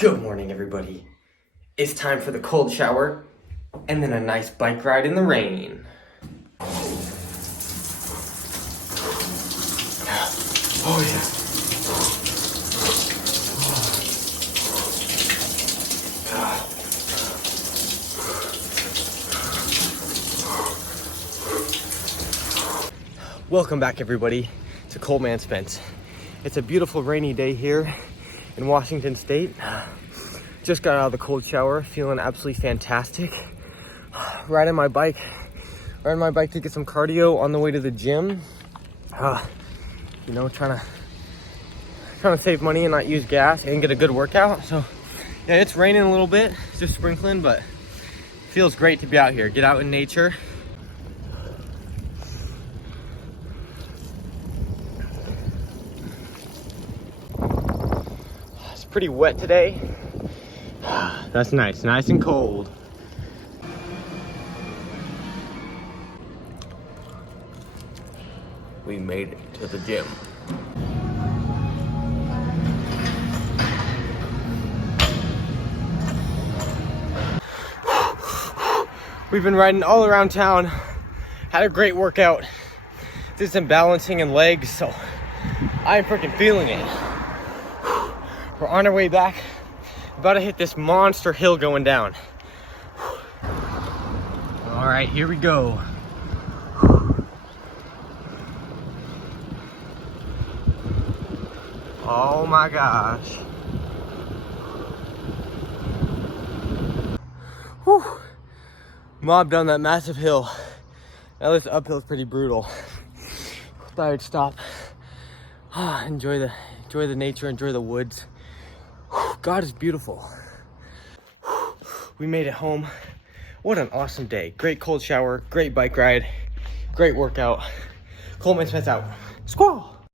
Good morning, everybody. It's time for the cold shower and then a nice bike ride in the rain. Oh yeah. Welcome back, everybody, to Coleman Spence. It's a beautiful rainy day here in Washington State. Just got out of the cold shower, feeling absolutely fantastic. Riding my bike to get some cardio on the way to the gym. You know, trying to save money and not use gas and get a good workout. So yeah, it's raining a little bit, it's just sprinkling, but it feels great to be out here, get out in nature. It's pretty wet today. That's nice and cold. We made it to the gym. We've been riding all around town, had a great workout, did some balancing and legs, so I'm freaking feeling it. We're on our way back, about to hit this monster hill going down. All right, here we go. Oh my gosh. Whew. Mobbed down that massive hill. Now this uphill is pretty brutal. Thought I'd stop. Enjoy the nature, enjoy the woods. God is beautiful. We made it home. What an awesome day. Great cold shower, great bike ride, great workout. Coleman Spence out. Squaw!